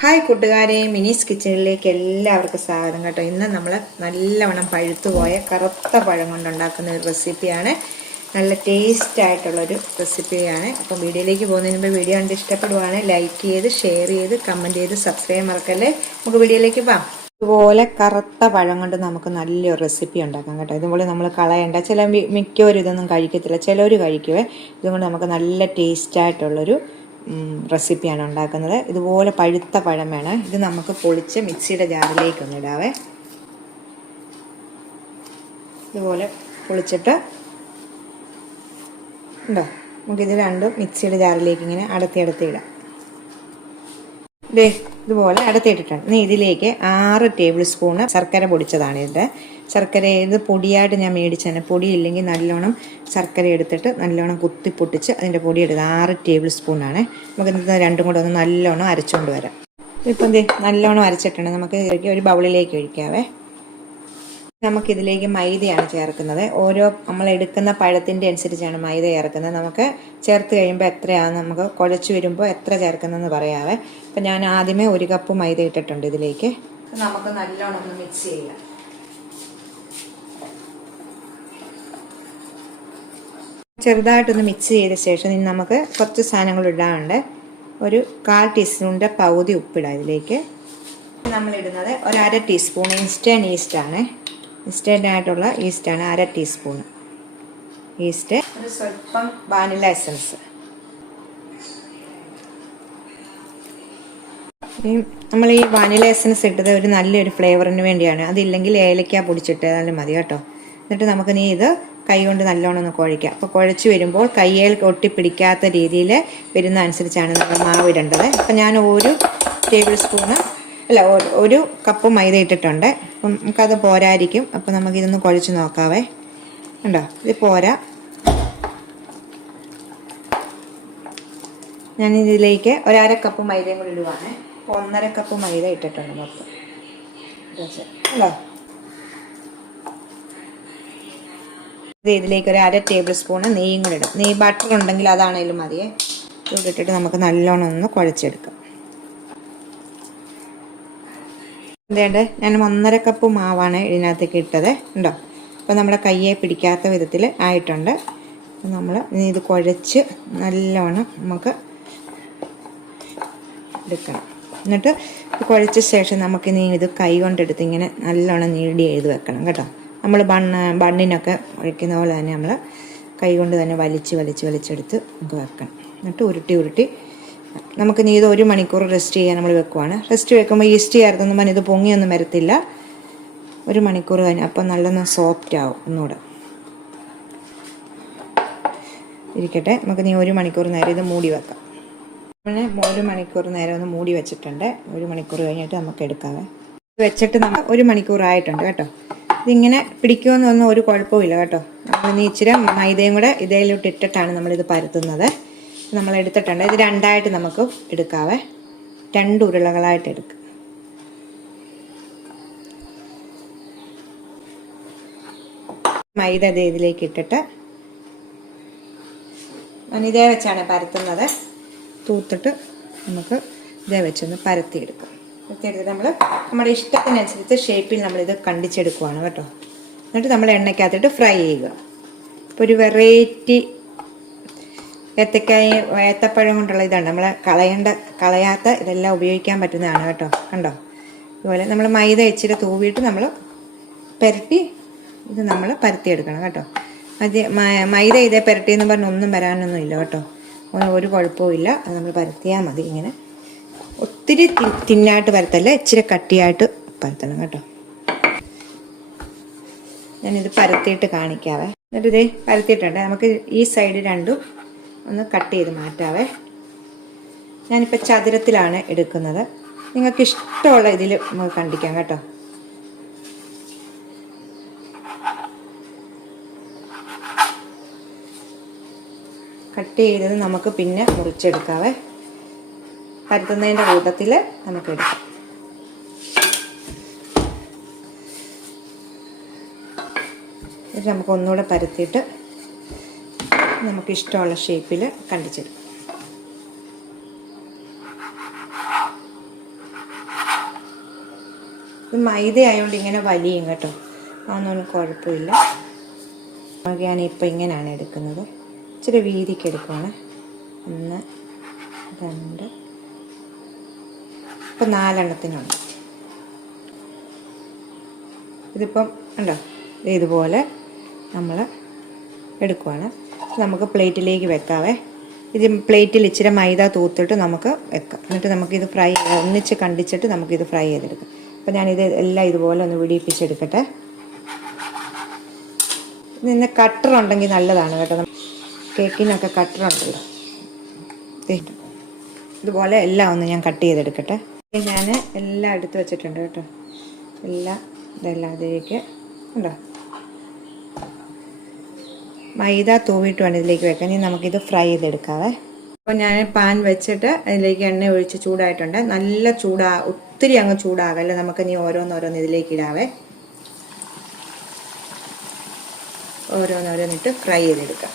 Hi കൂട്ടുകാരെ. മിനീസ് കിച്ചണിലേക്ക് എല്ലാവർക്കും സ്വാഗതം കേട്ടോ. ഇന്ന് നമ്മൾ നല്ലവണ്ണം പഴുത്തുപോയ കറുത്ത പഴം കൊണ്ടുണ്ടാക്കുന്ന ഒരു റെസിപ്പിയാണ്. നല്ല ടേസ്റ്റ് ആയിട്ടുള്ളൊരു റെസിപ്പിയാണ്. അപ്പം വീഡിയോയിലേക്ക് പോകുന്നതിന് മുമ്പ് വീഡിയോ കണ്ട് ഇഷ്ടപ്പെടുവാണ് ലൈക്ക് ചെയ്ത് ഷെയർ ചെയ്ത് കമന്റ് ചെയ്ത് സബ്സ്ക്രൈബ് മറക്കല്ലേ? നമുക്ക് വീഡിയോയിലേക്ക് പോകാം ഇതുപോലെ കറുത്ത പഴം കൊണ്ട് നമുക്ക് നല്ലൊരു റെസിപ്പി ഉണ്ടാക്കാം കേട്ടോ. ഇതുപോലെ നമ്മൾ കളയണ്ട ചില മിക്കവരും ഇതൊന്നും കഴിക്കത്തില്ല. ചിലവർ കഴിക്കുവേ. ഇതുകൊണ്ട് നമുക്ക് നല്ല ടേസ്റ്റ് ആയിട്ടുള്ളൊരു റെസിപ്പിയാണ് ഉണ്ടാക്കുന്നത്. ഇതുപോലെ പഴുത്ത പഴം വേണം ഇത് നമുക്ക് പൊളിച്ച് മിക്സിയുടെ ജാറിലേക്ക് ഒന്ന് ഇടാവേ. ഇതുപോലെ പൊളിച്ചിട്ട് ഉണ്ടോ? നമുക്കിത് രണ്ടും മിക്സിയുടെ ജാറിലേക്ക് ഇങ്ങനെ അടത്തി അടത്തി ഇടാം. ഇതേ ഇതുപോലെ അടത്തിയിട്ടിട്ടുണ്ട്. ഇനി ഇതിലേക്ക് ആറ് ടേബിൾ സ്പൂണ് ശർക്കര പൊടിച്ചതാണ് ഇതിന്റെ. ശർക്കര ഇത് പൊടിയായിട്ട് ഞാൻ മേടിച്ചാണ് പൊടിയില്ലെങ്കിൽ നല്ലോണം ശർക്കര എടുത്തിട്ട് നല്ലോണം കുത്തി പൊട്ടിച്ച് അതിന്റെ പൊടി എടുക്കുക. ആറ് ടേബിൾ സ്പൂണാണ് നമുക്ക് എന്താ രണ്ടും കൂടെ ഒന്ന് നല്ലോണം അരച്ചുകൊണ്ട് വരാം. ഇപ്പം ദേ നല്ലോണം അരച്ചിട്ടുണ്ട്. നമുക്ക് ഒരു ബൗളിലേക്ക് ഒഴിക്കാവേ. നമുക്കിതിലേക്ക് മൈദയാണ് ചേർക്കുന്നത്. ഓരോ നമ്മൾ എടുക്കുന്ന പഴത്തിന്റെ അനുസരിച്ചാണ് മൈദ ചേർക്കുന്നത്. നമുക്ക് ചേർത്ത് കഴിയുമ്പോൾ എത്രയാണ് നമുക്ക് കുഴച്ച് വരുമ്പോൾ എത്ര ചേർക്കുന്നതെന്ന് പറയാവേ. അപ്പം ഞാൻ ആദ്യമേ ഒരു കപ്പ് മൈദ ഇട്ടിട്ടുണ്ട് ഇതിലേക്ക്. നമുക്ക് നല്ലോണം ഒന്ന് മിക്സ് ചെയ്യാം. ചെറുതായിട്ടൊന്ന് മിക്സ് ചെയ്ത ശേഷം ഇനി നമുക്ക് കുറച്ച് സാധനങ്ങൾ ഇടാനുണ്ട്. ഒരു കാൽ ടീസ്പൂണിന്റെ പകുതി ഉപ്പിടാം ഇതിലേക്ക്. നമ്മളിടുന്നത് ഒരു അര ടീസ്പൂൺ ഇൻസ്റ്റന്റ് ഈസ്റ്റാണ് ഇൻസ്റ്റന്റ് ആയിട്ടുള്ള ഈസ്റ്റാണ് അര ടീസ്പൂൺ ഈസ്റ്റ് ഒരു സ്വല്പം വാനില എസൻസ് നമ്മൾ ഈ വാനില എസൻസ് ഇട്ടത് ഒരു നല്ലൊരു ഫ്ലേവറിന് വേണ്ടിയാണ്. അതില്ലെങ്കിൽ ഏലക്ക പൊടിച്ചിട്ടാലും മതി കേട്ടോ. എന്നിട്ട് നമുക്ക് നീ ഇത് കൈ കൊണ്ട് നല്ലോണം ഒന്ന് കുഴയ്ക്കുക അപ്പോൾ കുഴച്ച് വരുമ്പോൾ കയ്യിൽ ഒട്ടിപ്പിടിക്കാത്ത രീതിയിൽ വരുന്ന അനുസരിച്ചാണ് നമ്മൾ മാവ് ഇടേണ്ടത്. അപ്പം ഞാൻ ഒരു ടേബിൾ സ്പൂണ് അല്ല ഒരു- കപ്പ് മൈദ ഇട്ടിട്ടുണ്ട്. അപ്പം നമുക്കത് പോരായിരിക്കും അപ്പം നമുക്കിതൊന്ന് കുഴച്ച് നോക്കാവേ. ഉണ്ടോ ഇത് പോരാ. ഞാൻ ഇതിലേക്ക് ഒരര കപ്പ് മൈദയും കൂടി ഇടുവാണ്. ഒന്നര കപ്പ് മൈദ ഇട്ടിട്ടുണ്ട് മൊത്തം. ഉണ്ടോ ഇത് ഇതിലേക്ക് ഒരു അര ടേബിൾ സ്പൂണ് നെയ്യും കൂടെ ഇടും. നെയ്യ് ബട്ടർ ഉണ്ടെങ്കിൽ അതാണേലും മതിയേ. ഇത് ഇട്ടിട്ട് നമുക്ക് നല്ലോണം ഒന്ന് കുഴച്ചെടുക്കാം. എന്തേണ്ട ഞാൻ ഒന്നര കപ്പ് മാവാണ് ഇതിനകത്തേക്ക് ഇട്ടത്. ഉണ്ടോ? അപ്പോൾ നമ്മുടെ കയ്യെ പിടിക്കാത്ത വിധത്തിൽ ആയിട്ടുണ്ട്. നമ്മൾ ഇത് കുഴച്ച് നല്ലോണം നമുക്ക് എടുക്കണം. എന്നിട്ട് കുഴച്ച ശേഷം നമുക്ക് ഇനി ഇത് കൈ കൊണ്ടെടുത്ത് ഇങ്ങനെ നല്ലോണം നീടി എഴുതി വെക്കണം കേട്ടോ. നമ്മൾ ബണ്ണ് ബണ്ണിനൊക്കെ ഒഴിക്കുന്ന പോലെ തന്നെ നമ്മൾ കൈ കൊണ്ട് തന്നെ വലിച്ച് വലിച്ച് വലിച്ചെടുത്ത് നമുക്ക് വെക്കണം. എന്നിട്ട് ഉരുട്ടി ഉരുട്ടി നമുക്ക് നീ ഇത് ഒരു മണിക്കൂർ റെസ്റ്റ് ചെയ്യാൻ നമ്മൾ വെക്കുവാണ്. റെസ്റ്റ് വെക്കുമ്പോൾ ഈസ്റ്റ് ചേർത്തൊന്നും പറഞ്ഞ് ഇത് പൊങ്ങിയൊന്നും വരത്തില്ല. ഒരു മണിക്കൂർ കഴിഞ്ഞ് അപ്പം നല്ലൊന്ന് സോഫ്റ്റ് ആവും ഒന്നുകൂടെ. ഇരിക്കട്ടെ നമുക്ക് നീ ഒരു മണിക്കൂർ നേരം ഇത് മൂടി വെക്കാം. പിന്നെ ഒരു മണിക്കൂർ നേരം ഒന്ന് മൂടി വെച്ചിട്ടുണ്ട്. ഒരു മണിക്കൂർ കഴിഞ്ഞിട്ട് നമുക്ക് എടുക്കാവേ. വെച്ചിട്ട് നമ്മൾ ഒരു മണിക്കൂർ ആയിട്ടുണ്ട് കേട്ടോ. ഇതിങ്ങനെ പിടിക്കുമെന്നൊന്നും ഒരു കുഴപ്പമില്ല കേട്ടോ. നമ്മൾ നീ ഇച്ചിരി മൈദയും കൂടെ ഇതേലോട്ട് ഇട്ടിട്ടാണ് നമ്മളിത് പരത്തുന്നത്. നമ്മൾ എടുത്തിട്ടുണ്ട് ഇത് രണ്ടായിട്ട് നമുക്ക് എടുക്കാവേ. രണ്ട് ഉരുളകളായിട്ട് എടുക്കുക മൈദ ഇത് ഇതിലേക്ക് ഇട്ടിട്ട് ഞാൻ ഇതേ വെച്ചാണ് പരത്തുന്നത്. തൂത്തിട്ട് നമുക്ക് ഇതേ വെച്ചൊന്ന് പരത്തിയെടുക്കാം. പരത്തിയെടുത്തിട്ട് നമ്മൾ നമ്മുടെ ഇഷ്ടത്തിനനുസരിച്ച് ഷേപ്പിൽ നമ്മളിത് കണ്ടിച്ചെടുക്കുവാണ് കേട്ടോ. എന്നിട്ട് നമ്മൾ എണ്ണയ്ക്കകത്തിട്ട് ഫ്രൈ ചെയ്യുക. ഇപ്പോൾ ഒരു വെറൈറ്റി ഏത്തക്കായ ഏത്തപ്പഴം കൊണ്ടുള്ള ഇതാണ്. നമ്മൾ കളയേണ്ട കളയാത്ത ഇതെല്ലാം ഉപയോഗിക്കാൻ പറ്റുന്നതാണ് കേട്ടോ. കണ്ടോ? ഇതുപോലെ നമ്മൾ മൈദ ഇച്ചിരി തൂവിയിട്ട് നമ്മൾ പുരട്ടി ഇത് നമ്മൾ പരത്തിയെടുക്കണം കേട്ടോ. അത് മൈദ ഇതേ പുരട്ടി എന്ന് പറഞ്ഞ് ഒന്നും വരാനൊന്നും ഇല്ല കേട്ടോ. ഒരു കുഴപ്പവും ഇല്ല. നമ്മൾ പരത്തിയാൽ മതി ഇങ്ങനെ. ഒത്തിരി തിന്നായിട്ട് വരത്തല്ല? ഇച്ചിരി കട്ടിയായിട്ട് പരത്തണം കേട്ടോ. ഞാനിത് പരത്തിയിട്ട് കാണിക്കാവേ. എന്നിട്ട് ഇതേ പരത്തിയിട്ടുണ്ട്. നമുക്ക് ഈ സൈഡ് രണ്ടും ഒന്ന് കട്ട് ചെയ്ത് മാറ്റാവേ. ഞാനിപ്പോൾ ചതുരത്തിലാണ് എടുക്കുന്നത്. നിങ്ങൾക്ക് ഇഷ്ടമുള്ള ഇതിൽ നമുക്ക് കണ്ടിക്കാം കേട്ടോ. കട്ട് ചെയ്തത് നമുക്ക് പിന്നെ മുറിച്ചെടുക്കാവേ. പരത്തുന്നതിന്റെ കൂട്ടത്തിൽ നമുക്ക് എടുക്കാം. ഇത് നമുക്ക് ഒന്നുകൂടെ പരത്തിയിട്ട് നമുക്കിഷ്ടമുള്ള ഷേപ്പിൽ കണ്ടിച്ചെടുക്കാം. ഇത് മൈദ ആയതുകൊണ്ട് ഇങ്ങനെ വലിയും കേട്ടോ. അതൊന്നും കുഴപ്പമില്ല. ഞാനിപ്പോൾ ഇങ്ങനെയാണ് എടുക്കുന്നത്. ഇച്ചിരി വീതിക്ക് എടുക്കുവാണ്. ഒന്ന് രണ്ട് ഇപ്പം നാലെണ്ണത്തിനുണ്ട്. ഇതിപ്പം ഉണ്ടോ ഇതുപോലെ നമ്മൾ എടുക്കുവാണ്. നമുക്ക് പ്ലേറ്റിലേക്ക് വെക്കാവേ. ഇത് പ്ലേറ്റിൽ ഇച്ചിരി മൈദ തൂത്തിട്ട് നമുക്ക് വെക്കാം. എന്നിട്ട് നമുക്കിത് ഫ്രൈ ഒന്നിച്ച് കണ്ടിച്ചിട്ട് നമുക്കിത് ഫ്രൈ ചെയ്തെടുക്കാം. അപ്പോൾ ഞാനിത് എല്ലാം ഇതുപോലെ ഒന്ന് വിടിയിപ്പിച്ചെടുക്കട്ടെ. നിന്ന് കട്ടർ ഉണ്ടെങ്കിൽ നല്ലതാണ് കേട്ടോ. കേക്കിനൊക്കെ ദേ. ഇതുപോലെ എല്ലാം ഒന്ന് ഞാൻ കട്ട് ചെയ്തെടുക്കട്ടെ. ഞാൻ എല്ലാം എടുത്ത് വെച്ചിട്ടുണ്ട് കേട്ടോ. എല്ലാം ഇതെല്ലാം അതിലേക്ക് ഉണ്ടോ? മൈദ തൂവിട്ട് വേണം ഇതിലേക്ക് വെക്കാൻ. ഇനി നമുക്കിത് ഫ്രൈ ചെയ്തെടുക്കാവേ. അപ്പോൾ ഞാൻ പാൻ വെച്ചിട്ട് അതിലേക്ക് എണ്ണ ഒഴിച്ച് ചൂടായിട്ടുണ്ട്. നല്ല ചൂടാ ഒത്തിരി അങ്ങ് ചൂടാകല്ല? നമുക്ക് ഇനി ഓരോന്നോരോന്ന് ഇതിലേക്ക് ഇടാവേ. ഓരോന്നോരോന്നിട്ട് ഫ്രൈ ചെയ്തെടുക്കാം.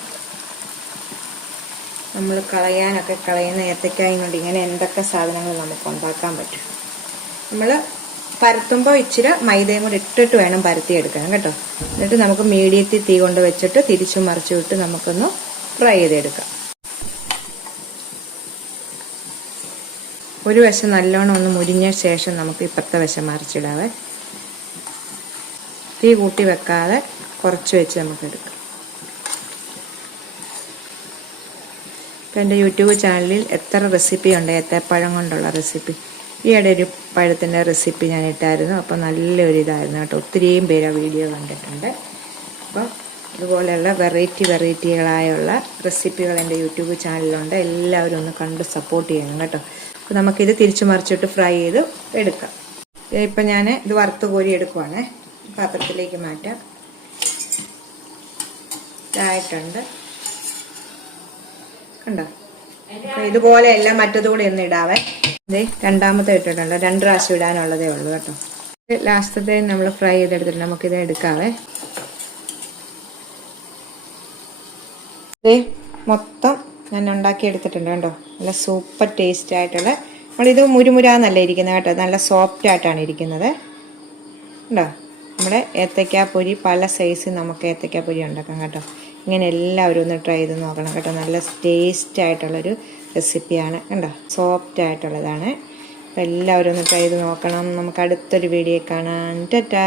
നമ്മൾ കളയാനൊക്കെ കളയുന്ന ഏത്തക്കായും കൊണ്ട് ഇങ്ങനെ എന്തൊക്കെ സാധനങ്ങൾ നമുക്ക് ഉണ്ടാക്കാൻ പറ്റും. നമ്മൾ പരത്തുമ്പോൾ ഇച്ചിരി മൈദയും കൂടി ഇട്ടിട്ട് വേണം പരത്തിയെടുക്കാൻ കേട്ടോ. എന്നിട്ട് നമുക്ക് മീഡിയത്തിൽ തീ കൊണ്ട് വെച്ചിട്ട് തിരിച്ചു മറിച്ചു വിട്ട് നമുക്കൊന്ന് ഫ്രൈ ചെയ്തെടുക്കാം. ഒരു വശം നല്ലോണം ഒന്ന് മുരിഞ്ഞ ശേഷം നമുക്ക് ഇപ്പുറത്തെ വശം മറിച്ചിടാവേ. തീ കൂട്ടി വെക്കാതെ കുറച്ച് വെച്ച് നമുക്ക് എടുക്കാം ഇപ്പം എന്റെ യൂട്യൂബ് ചാനലിൽ എത്ര റെസിപ്പി ഉണ്ട്? ഏത്തപ്പഴം കൊണ്ടുള്ള റെസിപ്പി ഈയിടെ ഒരു പഴത്തിന്റെ റെസിപ്പി ഞാൻ ഇട്ടായിരുന്നു. അപ്പോൾ നല്ലൊരു ഇതായിരുന്നു കേട്ടോ. ഒത്തിരിയും പേര് ആ വീഡിയോ കണ്ടിട്ടുണ്ട്. അപ്പം ഇതുപോലെയുള്ള വെറൈറ്റി വെറൈറ്റികളായുള്ള റെസിപ്പികൾ എന്റെ യൂട്യൂബ് ചാനലിലുണ്ട്. എല്ലാവരും ഒന്ന് കണ്ട് സപ്പോർട്ട് ചെയ്യണം കേട്ടോ. അപ്പോൾ നമുക്കിത് തിരിച്ചു മറിച്ചിട്ട് ഫ്രൈ ചെയ്ത് എടുക്കാം. ഇപ്പം ഞാൻ ഇത് വറുത്ത് കോരി എടുക്കുവാണേ. പാത്രത്തിലേക്ക് മാറ്റാം. ഇതായിട്ടുണ്ട്. കണ്ടോ? ഇതുപോലെ എല്ലാം മറ്റതുകൂടെ ഒന്ന് ഇടാവേ. ഇതേ രണ്ടാമത്തെ ഇട്ടിട്ടുണ്ട് രണ്ട് പ്രാവശ്യം ഇടാനുള്ളതേ ഉള്ളൂ കേട്ടോ. ലാസ്റ്റത്തെ നമ്മൾ ഫ്രൈ ചെയ്തെടുത്തിട്ട് നമുക്കിത് എടുക്കാവേ. ഇതേ മൊത്തം ഞാൻ ഉണ്ടാക്കി എടുത്തിട്ടുണ്ട് കേട്ടോ നല്ല സൂപ്പർ ടേസ്റ്റ് ആയിട്ടുള്ള നമ്മളിത് മുരുമുരാന്നല്ല ഇരിക്കുന്നത് കേട്ടോ? നല്ല സോഫ്റ്റ് ആയിട്ടാണ് ഇരിക്കുന്നത്. ഉണ്ടോ നമ്മുടെ ഏത്തയ്ക്കാപ്പൊരി പല സൈസിൽ നമുക്ക് ഏത്തയ്ക്കാപ്പൊരി ഉണ്ടാക്കാം കേട്ടോ. ഇങ്ങനെ എല്ലാവരും ഒന്ന് ട്രൈ ചെയ്ത് നോക്കണം കേട്ടോ. നല്ല ടേസ്റ്റ് ആയിട്ടുള്ളൊരു റെസിപ്പിയാണ് കണ്ടോ? സോഫ്റ്റ് ആയിട്ടുള്ളതാണ്. അപ്പോൾ എല്ലാവരും ഒന്ന് ട്രൈ ചെയ്ത് നോക്കണം. നമുക്ക് അടുത്തൊരു വീഡിയോ കാണാൻ ടാറ്റാ